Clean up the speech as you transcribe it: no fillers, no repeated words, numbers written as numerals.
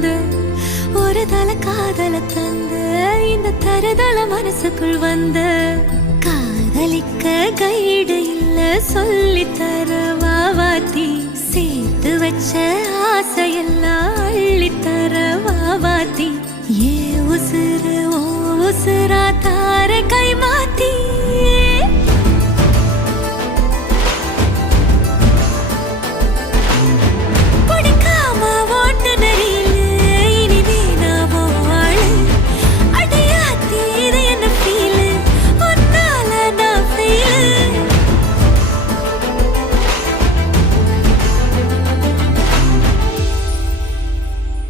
வந்து ஒரு தல காதல தந்து இந்த தருதல மனசுக்குள் வந்து காதலிக்க கைடு இல்ல சொல்லி தர வாவாத்தி சேர்த்து வச்ச ஆசையெல்லாம் அள்ளித்த